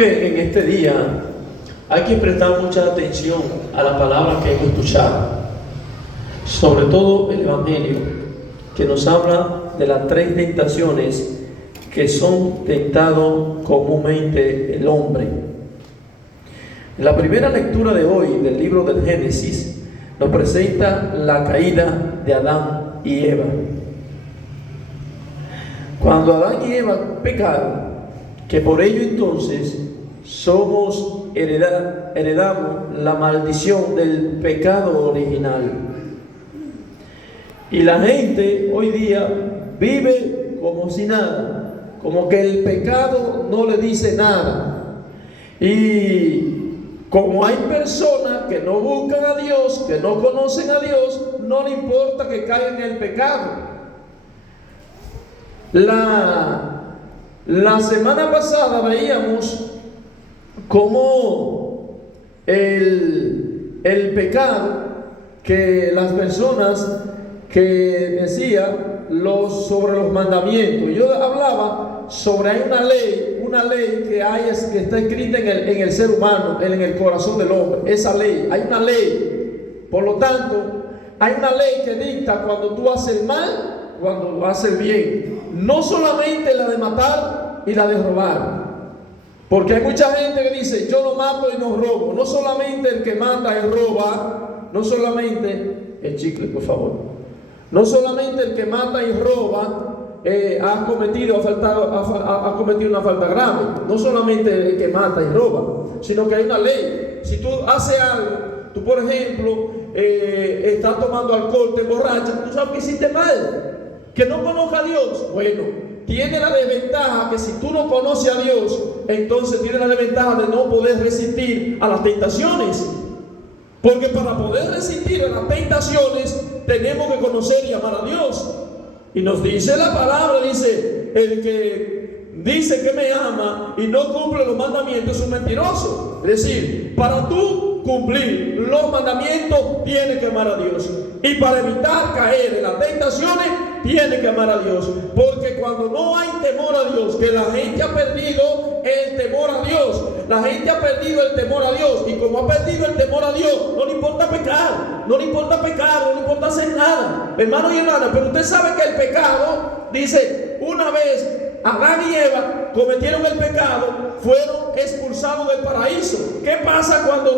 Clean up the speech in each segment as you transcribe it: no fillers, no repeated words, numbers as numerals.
que en este día hay que prestar mucha atención a la palabra que hemos escuchado, sobre todo el Evangelio, que nos habla de las tres tentaciones que son tentados comúnmente el hombre. En la primera lectura de hoy del libro del Génesis nos presenta la caída de Adán y Eva. Cuando Adán y Eva pecaron, que por ello entonces heredamos la maldición del pecado original. Y la gente hoy día vive como si nada, como que el pecado no le dice nada. Y como hay personas que no buscan a Dios, que no conocen a Dios, no le importa que caigan en el pecado. La semana pasada veíamos cómo el pecado que las personas que decían sobre los mandamientos. Yo hablaba sobre una ley que está escrita en el ser humano, en el corazón del hombre. Esa ley, hay una ley. Por lo tanto, hay una ley que dicta cuando tú haces el mal, cuando lo haces bien. No solamente la de matar y la de robar. Porque hay mucha gente que dice, yo no mato y no robo. No solamente el que mata y roba, no solamente, el chicle por favor, no solamente el que mata y roba ha cometido una falta grave. No solamente el que mata y roba, sino que hay una ley. Si tú haces algo, tú por ejemplo estás tomando alcohol, te emborrachas, tú sabes que hiciste mal, que no conozca a Dios. Bueno, tiene la desventaja que si tú no conoces a Dios, entonces tiene la desventaja de no poder resistir a las tentaciones. Porque para poder resistir a las tentaciones tenemos que conocer y amar a Dios. Y nos dice la palabra, dice, el que dice que me ama y no cumple los mandamientos es un mentiroso. Es decir, para tú cumplir los mandamientos tienes que amar a Dios. Y para evitar caer en las tentaciones tienes que amar a Dios. Porque cuando no hay temor a Dios, que la gente ha perdido el temor a Dios, la gente ha perdido el temor a Dios, y como ha perdido el temor a Dios, no le importa pecar, no le importa pecar, no le importa hacer nada, hermano y hermana. Pero usted sabe que el pecado, dice, una vez Adán y Eva cometieron el pecado, fueron expulsados del paraíso. ¿Qué pasa cuando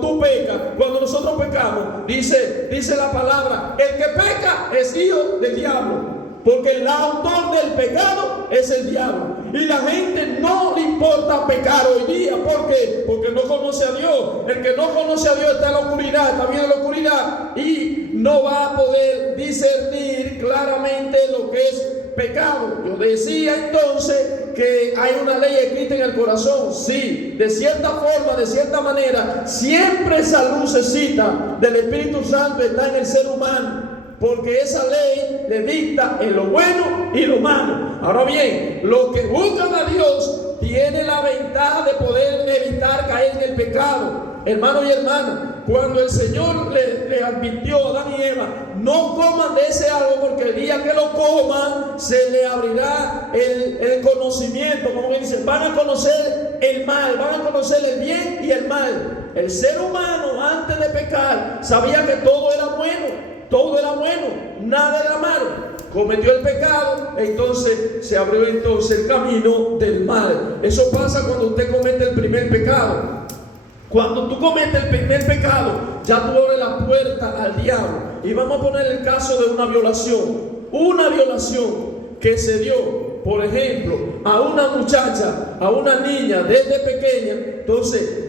tú pecas, cuando nosotros pecamos? Dice la palabra, el que peca es hijo del diablo, porque el autor del pecado es el diablo. Y la gente no le importa pecar hoy día. ¿Por qué? Porque no conoce a Dios. El que no conoce a Dios está en la oscuridad, está viendo la oscuridad y no va a poder discernir claramente lo que es pecado. Yo decía entonces que hay una ley escrita en el corazón. Sí, de cierta forma, de cierta manera, siempre esa lucecita del Espíritu Santo está en el ser humano. Porque esa ley le dicta en lo bueno y lo malo. Ahora bien, los que buscan a Dios tienen la ventaja de poder evitar caer en el pecado. Hermano y hermana, cuando el Señor le advirtió a Adán y Eva, no coman de ese árbol, porque el día que lo coman se le abrirá el conocimiento. Como que dicen, van a conocer el mal, van a conocer el bien y el mal. El ser humano antes de pecar sabía que todo era bueno. Todo era bueno, nada era malo. Cometió el pecado, entonces se abrió el camino del mal. Eso pasa cuando usted comete el primer pecado. Cuando tú cometes el primer pecado, ya tú abres la puerta al diablo. Y vamos a poner el caso de una violación. Una violación que se dio, por ejemplo, a una muchacha, a una niña desde pequeña. Entonces,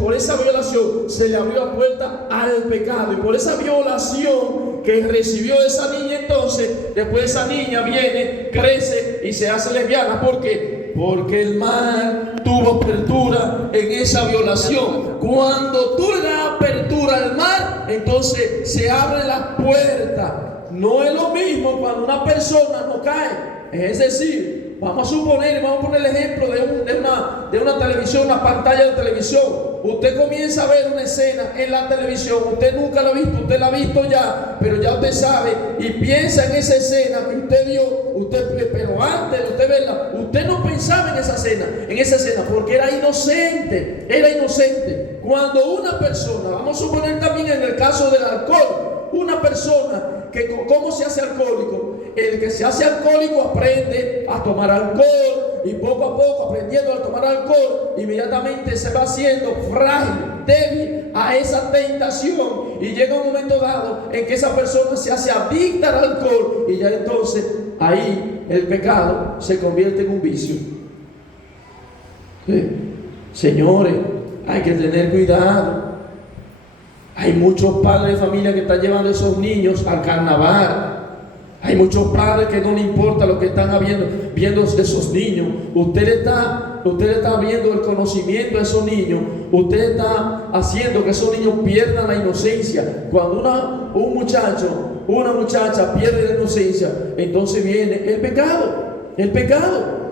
por esa violación se le abrió la puerta al pecado. Y por esa violación que recibió esa niña, entonces, después esa niña viene, crece y se hace lesbiana. ¿Por qué? Porque el mal tuvo apertura en esa violación. Cuando tú le das apertura al mal, entonces se abre la puerta. No es lo mismo cuando una persona no cae. Es decir, vamos a poner el ejemplo de una televisión, una pantalla de televisión. usted comienza a ver una escena en la televisión, usted nunca la ha visto, usted la ha visto ya, pero ya usted sabe y piensa en esa escena que usted vio, pero antes de usted verla, usted no pensaba en esa escena, porque era inocente. Cuando una persona, vamos a suponer también en el caso del alcohol, una persona que, ¿cómo se hace alcohólico? El que se hace alcohólico aprende a tomar alcohol y poco a poco, aprendiendo a tomar alcohol, inmediatamente se va haciendo frágil, débil a esa tentación, y llega un momento dado en que esa persona se hace adicta al alcohol, y ya entonces ahí el pecado se convierte en un vicio. ¿Sí? Señores, hay que tener cuidado. Hay muchos padres de familia que están llevando a esos niños al carnaval. Hay muchos padres que no le importa lo que están viendo esos niños. Usted está viendo el conocimiento de esos niños. Usted está haciendo que esos niños pierdan la inocencia. Cuando un muchacho, una muchacha pierde la inocencia, entonces viene el pecado.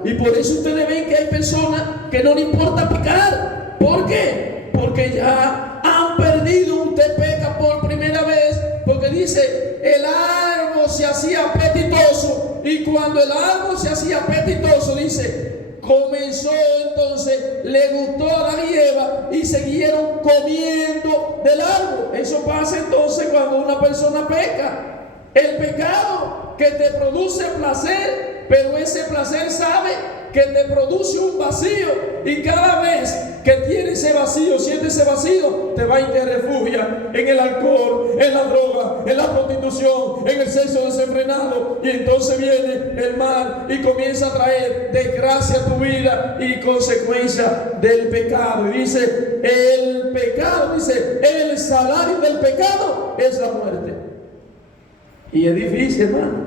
Y por eso ustedes ven que hay personas que no le importa pecar. ¿Por qué? Porque ya han perdido. Usted peca por primera vez porque dice: el árbol se hacía apetitoso, y cuando el árbol se hacía apetitoso, dice, comenzó entonces, le gustó a Adán y Eva y siguieron comiendo del árbol. Eso pasa entonces cuando una persona peca. El pecado que te produce placer, pero ese placer sabe que te produce un vacío, y cada vez que tienes ese vacío, sientes ese vacío, te va y te refugia en el alcohol, en la droga, en la prostitución, en el sexo desenfrenado, y entonces viene el mal y comienza a traer desgracia a tu vida y consecuencia del pecado. Y dice, el pecado, dice, el salario del pecado es la muerte. Y es difícil, hermano,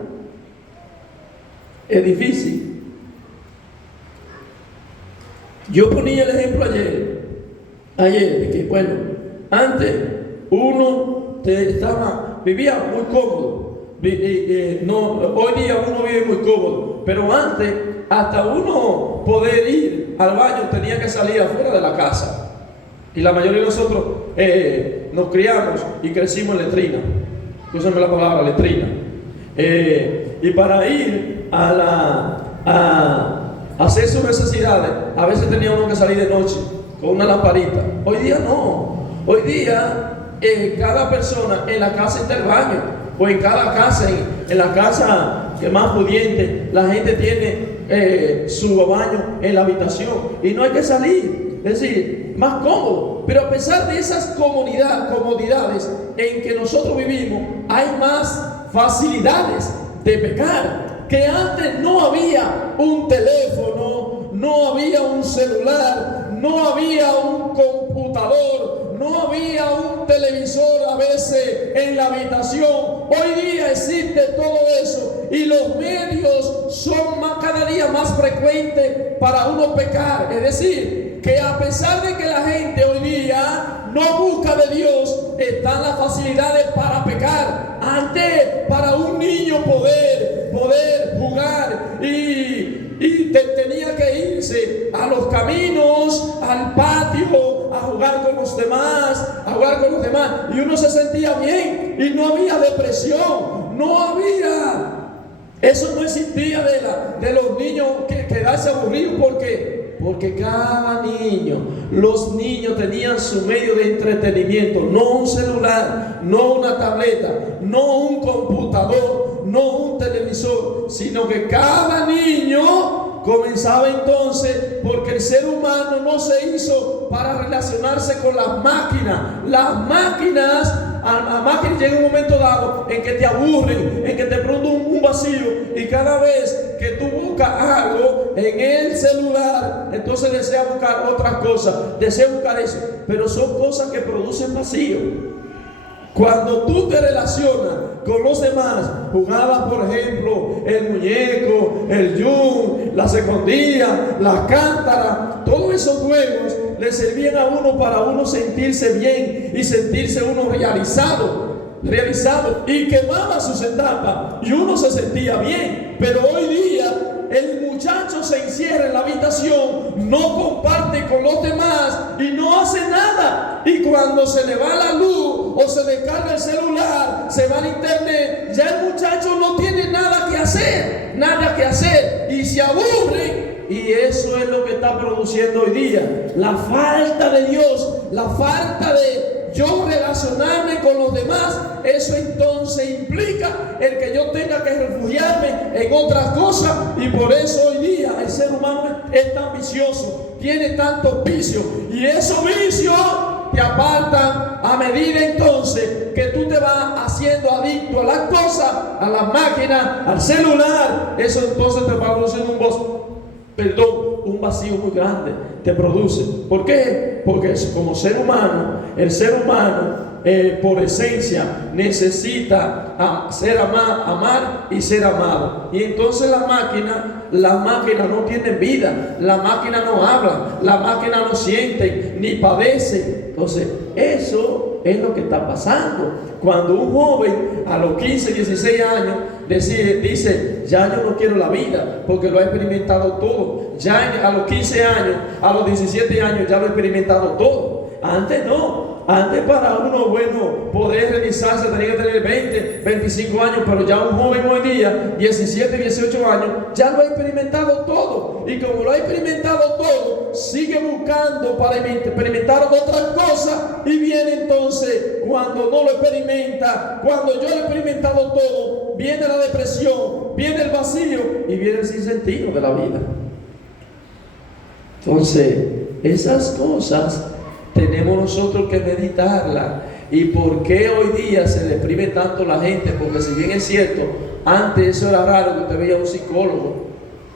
es difícil. Yo ponía el ejemplo ayer, que bueno, antes uno vivía muy cómodo, hoy día uno vive muy cómodo, pero antes hasta uno poder ir al baño tenía que salir afuera de la casa, y la mayoría de nosotros nos criamos y crecimos en letrina, úsame la palabra letrina, y para ir a hacer sus necesidades, a veces tenía uno que salir de noche con una lamparita. Hoy día no. Hoy día cada persona en la casa está el baño, o en cada casa, en la casa que más pudiente, la gente tiene su baño en la habitación y no hay que salir. Es decir, más cómodo. Pero a pesar de esas comodidades en que nosotros vivimos, hay más facilidades de pecar. Que antes no había un teléfono, no había un celular, no había un computador, no había un televisor a veces en la habitación. Hoy día existe todo eso, y los medios son cada día más frecuentes para uno pecar. Es decir, que a pesar de que la gente hoy día no busca de Dios, están las facilidades para pecar. Antes, para un niño poder jugar y tenía que irse a los caminos, al patio, a jugar con los demás, y uno se sentía bien, y no había depresión, eso no existía de los niños que quedarse aburridos. Porque cada niño, los niños tenían su medio de entretenimiento, no un celular, no una tableta, no un computador, no un televisor, sino que cada niño comenzaba entonces, porque el ser humano no se hizo para relacionarse con las máquinas. Las máquinas llega un momento dado en que te aburren, en que te produce un vacío, y cada vez que tú buscas algo en el celular, entonces deseas buscar otras cosas, deseas buscar eso, pero son cosas que producen vacío. Cuando tú te relacionas con los demás, jugabas por ejemplo el muñeco, el yun, la secondía, la cántara, todos esos juegos le servían a uno para uno sentirse bien y sentirse uno realizado, y quemaba sus etapas y uno se sentía bien. Pero hoy día el muchacho se encierra en la habitación, no comparte con los demás y no hace nada. Y cuando se le va la luz o se le carga el celular, se va al internet, ya el muchacho no tiene nada que hacer y se aburre. Y eso es lo que está produciendo hoy día, la falta de Dios, la falta de yo relacionarme con los demás. Eso entonces implica el que yo tenga que refugiarme en otras cosas, y por eso hoy día el ser humano es tan vicioso, tiene tantos vicios, y esos vicios te apartan a medida entonces que tú te vas haciendo adicto a las cosas, a las máquinas, al celular. Eso entonces te va produciendo un vacío muy grande, te produce. ¿Por qué? Porque como ser humano, el ser humano por esencia necesita amar y ser amado. Y entonces las máquinas no tienen vida, las máquinas no hablan, las máquinas no sienten ni padecen. Entonces eso es lo que está pasando. Cuando un joven a los 15, 16 años dice, ya yo no quiero la vida porque lo he experimentado todo. Ya a los 15 años, a los 17 años ya lo he experimentado todo. Antes no. Antes, para uno, bueno, poder realizarse tenía que tener 20, 25 años, pero ya un joven hoy día, 17, 18 años, ya lo ha experimentado todo. Y como lo ha experimentado todo, sigue buscando para experimentar otras cosas, y viene entonces, cuando no lo experimenta, cuando yo lo he experimentado todo, viene la depresión, viene el vacío y viene el sinsentido de la vida. Entonces, esas cosas tenemos nosotros que meditarla. ¿Y por qué hoy día se deprime tanto la gente? Porque si bien es cierto, antes eso era raro, que usted veía un psicólogo,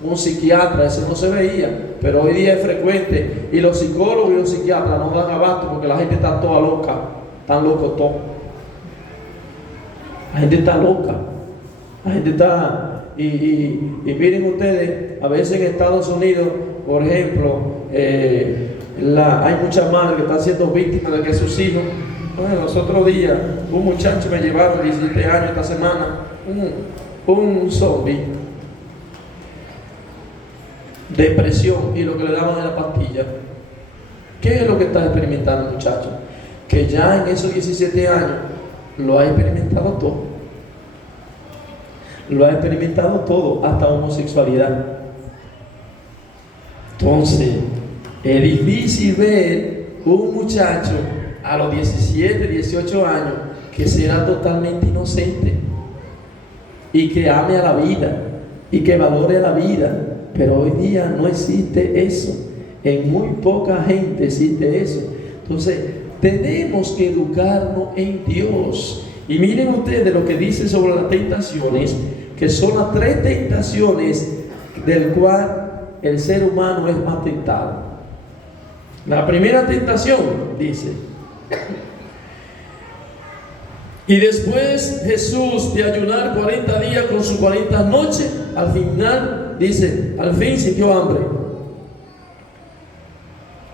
un psiquiatra, eso no se veía, pero hoy día es frecuente, y los psicólogos y los psiquiatras no dan abasto porque la gente está toda loca, están locos todos. La gente está loca, la gente está, y miren ustedes, a veces en Estados Unidos, por ejemplo, hay muchas madres que están siendo víctimas de que sus hijos. Bueno, los otros días un muchacho me llevaron 17 años esta semana, un zombie, depresión, y lo que le daban en la pastilla. ¿Qué es lo que está experimentando el muchacho? Que ya en esos 17 años lo ha experimentado todo. Lo ha experimentado todo, hasta homosexualidad. Entonces, es difícil ver un muchacho a los 17, 18 años que sea totalmente inocente y que ame a la vida y que valore la vida. Pero hoy día no existe eso. En muy poca gente existe eso. Entonces, tenemos que educarnos en Dios. Y miren ustedes lo que dice sobre las tentaciones, que son las 3 tentaciones del cual el ser humano es más tentado. La primera tentación dice: y después Jesús de ayunar 40 días con sus 40 noches, al final dice, al fin sintió hambre.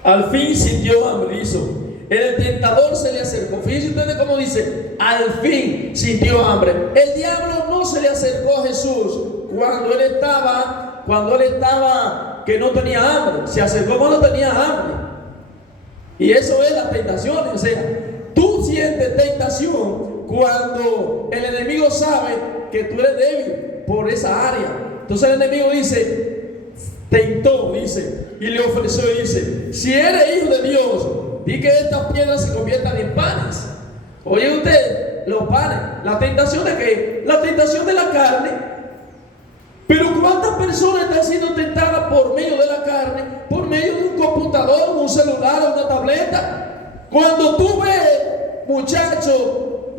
Al fin sintió hambre, hizo. El tentador se le acercó. Fíjense ustedes cómo dice, al fin sintió hambre. El diablo no se le acercó a Jesús cuando él estaba que no tenía hambre. Se acercó cuando tenía hambre. Y eso es la tentación. O sea, tú sientes tentación cuando el enemigo sabe que tú eres débil por esa área. Entonces el enemigo tentó, y le ofreció, y dice, si eres hijo de Dios, di que estas piedras se conviertan en panes. Oye usted, los panes, la tentación de ¿qué? La tentación de la carne. Pero ¿cuántas personas están siendo tentadas por medio de la carne? Por medio de un computador, un celular, una tableta. Cuando tú ves, muchacho,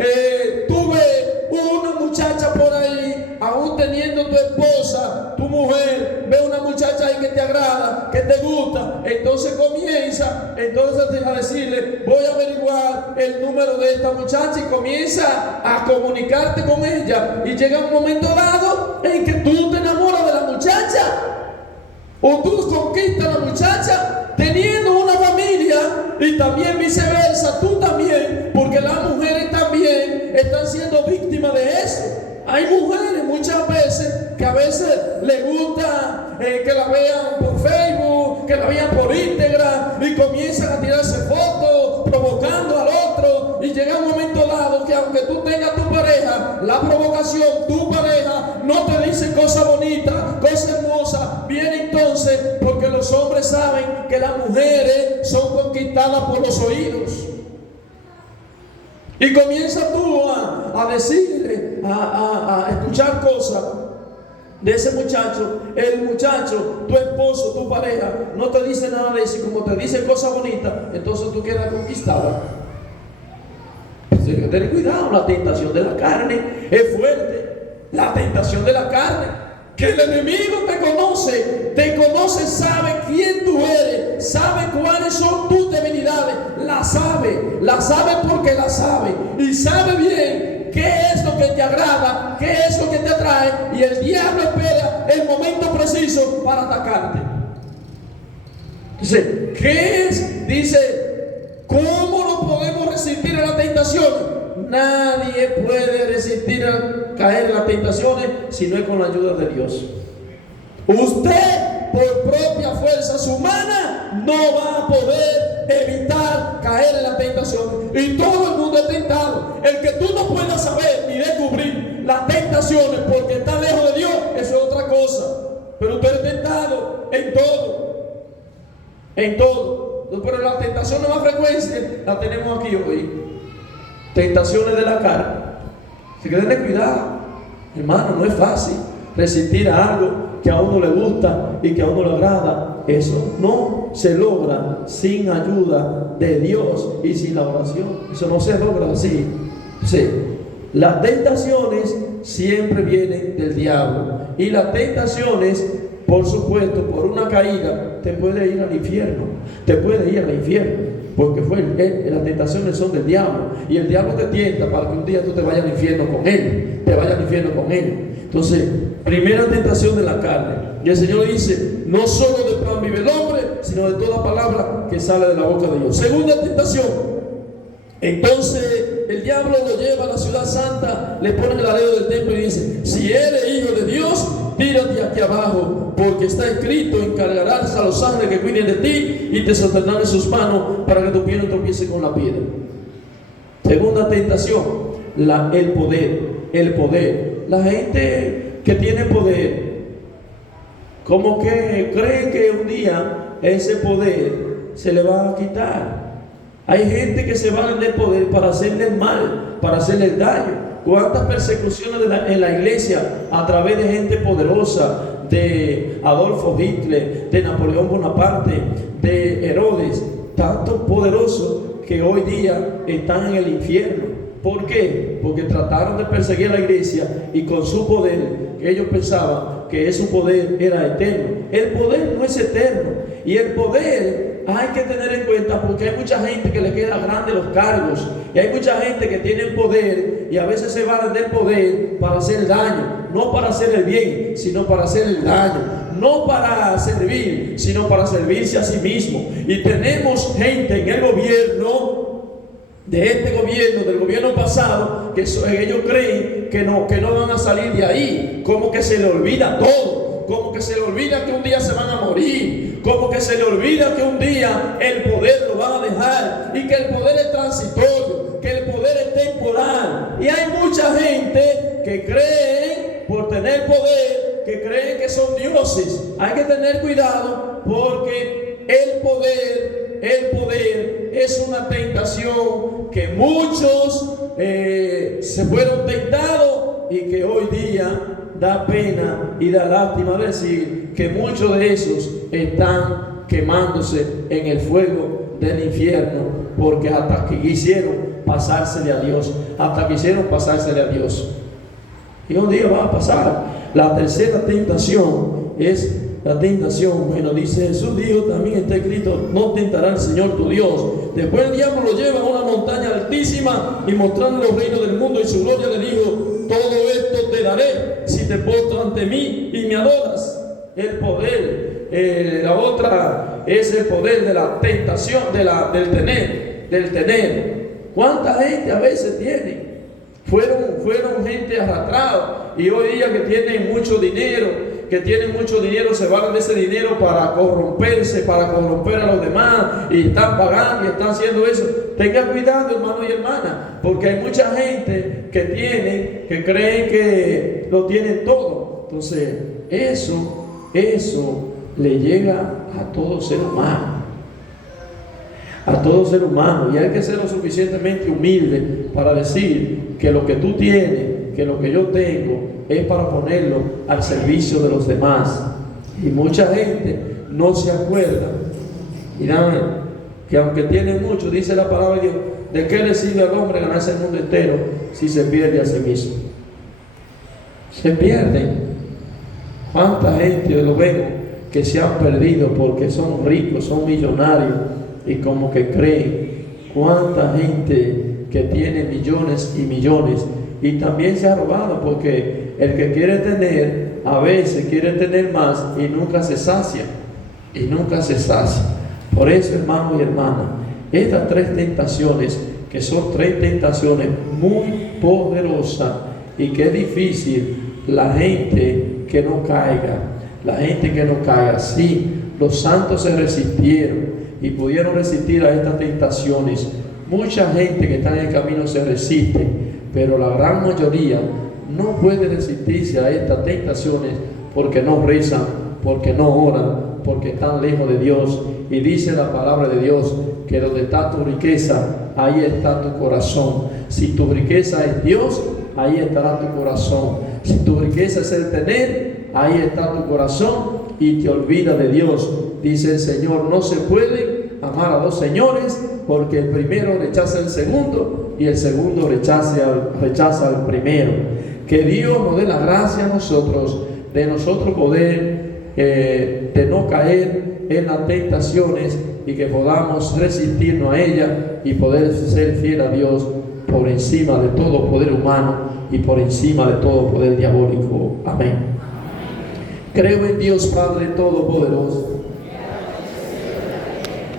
tú ves una muchacha por ahí, aún teniendo tu esposa, tu mujer, ve una muchacha ahí que te agrada, que te gusta, entonces comienza a decirle, voy a averiguar el número de esta muchacha, y comienza a comunicarte con ella, y llega un momento dado en que tú te enamoras de la muchacha, o tú conquistas a la muchacha teniendo una familia, y también viceversa, tú también, porque las mujeres también están siendo víctimas de eso. Hay mujeres muchas veces que a veces les gusta que la vean por Facebook, que la vean por íntegra y comienzan a tirarse fotos, provocando al otro, y llega un momento dado que aunque tú tengas tu pareja, la provocación, tu pareja no te dice cosas bonitas, cosas hermosas, viene entonces porque los hombres saben que las mujeres son conquistadas por los oídos. Y comienza tú a decirle, a escuchar cosas de ese muchacho. El muchacho, tu esposo, tu pareja, no te dice nada de eso, y como te dice cosas bonitas, entonces tú quedas conquistada. Tienes que tener cuidado. La tentación de la carne es fuerte. La tentación de la carne, que el enemigo te conoce, sabe quién tú eres, sabe cuáles son tus debilidades, la sabe porque la sabe, y sabe bien qué es lo que te agrada, qué es lo que te atrae, y el diablo espera el momento preciso para atacarte. Entonces, ¿qué es? Dice, ¿cómo no podemos resistir a la tentación? Nadie puede resistir a caer en las tentaciones si no es con la ayuda de Dios. Usted, por propia fuerza humana, no va a poder evitar caer en la tentación. Y todo el mundo es tentado. El que tú no puedas saber ni descubrir las tentaciones porque está lejos de Dios, eso es otra cosa. Pero usted es tentado en todo. En todo. Pero la tentación más frecuente la tenemos aquí hoy. Tentaciones de la carne. Así que denle cuidado, hermano. No es fácil resistir a algo que a uno le gusta y que a uno le agrada. Eso no se logra sin ayuda de Dios y sin la oración. Eso no se logra así. Sí. Las tentaciones siempre vienen del diablo, y las tentaciones, por supuesto, por una caída te puede ir al infierno. Te puede ir al infierno. Porque las tentaciones son del diablo, y el diablo te tienta para que un día tú te vayas al infierno con él, Entonces, primera tentación de la carne, y el Señor dice, no solo de pan vive el hombre, sino de toda palabra que sale de la boca de Dios. Segunda tentación, entonces el diablo lo lleva a la ciudad santa, le pone el alero del templo y dice, si eres hijo de Dios, tírate aquí abajo, porque está escrito, encargarás a los ángeles que cuiden de ti y te sostendrán en sus manos para que tu pie no tropiece con la piedra. Segunda tentación, el poder. La gente que tiene poder, como que cree que un día ese poder se le va a quitar. Hay gente que se vale del poder para hacerle el mal, para hacerle el daño. ¿Cuántas persecuciones en la iglesia a través de gente poderosa, de Adolfo Hitler, de Napoleón Bonaparte, de Herodes, tantos poderosos que hoy día están en el infierno? ¿Por qué? Porque trataron de perseguir a la iglesia, y con su poder, ellos pensaban que ese poder era eterno. El poder no es eterno, y el poder hay que tener en cuenta, porque hay mucha gente que le queda grande los cargos, y hay mucha gente que tiene poder y a veces se valen del poder para hacer el daño, no para hacer el bien, sino para hacer el daño, no para servir, sino para servirse a sí mismo. Y tenemos gente en el gobierno, del gobierno pasado, que ellos creen que no van a salir de ahí, como que se le olvida todo, como que se le olvida que un día se van a morir, como que se le olvida que un día el poder lo van a dejar, y que el poder es transitorio, que el poder es temporal. Y hay mucha gente que creen, por tener poder, que creen que son dioses. Hay que tener cuidado, porque el poder es una tentación que muchos se fueron tentados, y que hoy día da pena y da lástima decir que muchos de esos están quemándose en el fuego del infierno, porque hasta que quisieron pasársele a Dios, y un día va a pasar. La tercera tentación es la tentación. Bueno, dice Jesús, dijo, también está escrito, no tentará al Señor tu Dios. Después el diablo lo lleva a una montaña altísima, y mostrando los reinos del mundo y su gloria le dijo, todo esto te daré si te postras ante mí y me adoras. El poder, la otra es el poder de la tentación, del tener. ¿Cuánta gente a veces tiene? Fueron gente arrastrada, y hoy día que tienen mucho dinero, que tienen mucho dinero se valen de ese dinero para corromperse, para corromper a los demás, y están pagando y están haciendo eso. Tenga cuidado, hermano y hermana, porque hay mucha gente que creen que lo tienen todo. Entonces, eso le llega a todo ser humano. A todo ser humano. Y hay que ser lo suficientemente humilde para decir que lo que tú tienes, que lo que yo tengo, es para ponerlo al servicio de los demás. Y mucha gente no se acuerda. Mirá, que aunque tiene mucho, dice la palabra de Dios, ¿de qué le sirve al hombre ganarse el mundo entero si se pierde a sí mismo? Se pierden. ¿Cuánta gente lo vemos que se han perdido porque son ricos, son millonarios y como que creen? ¿Cuánta gente que tiene millones y millones y también se ha robado? Porque el que quiere tener, a veces quiere tener más y nunca se sacia. Y nunca se sacia. Por eso, hermano y hermana, estas tres tentaciones, que son tres tentaciones muy poderosas y que es difícil la gente que no caiga. La gente que no caiga. Sí, los santos se resistieron y pudieron resistir a estas tentaciones. Mucha gente que está en el camino se resiste, pero la gran mayoría no puede resistirse a estas tentaciones porque no rezan, porque no oran, porque están lejos de Dios. Y dice la palabra de Dios que donde está tu riqueza, ahí está tu corazón. Si tu riqueza es Dios, ahí estará tu corazón. Si tu riqueza es el tener, ahí está tu corazón y te olvida de Dios. Dice el Señor, no se puede amar a dos señores, porque el primero rechaza al segundo y el segundo rechaza al primero. Que Dios nos dé la gracia a nosotros, de nosotros poder de no caer en las tentaciones y que podamos resistirnos a ellas y poder ser fiel a Dios por encima de todo poder humano y por encima de todo poder diabólico. Amén. Creo en Dios Padre Todopoderoso,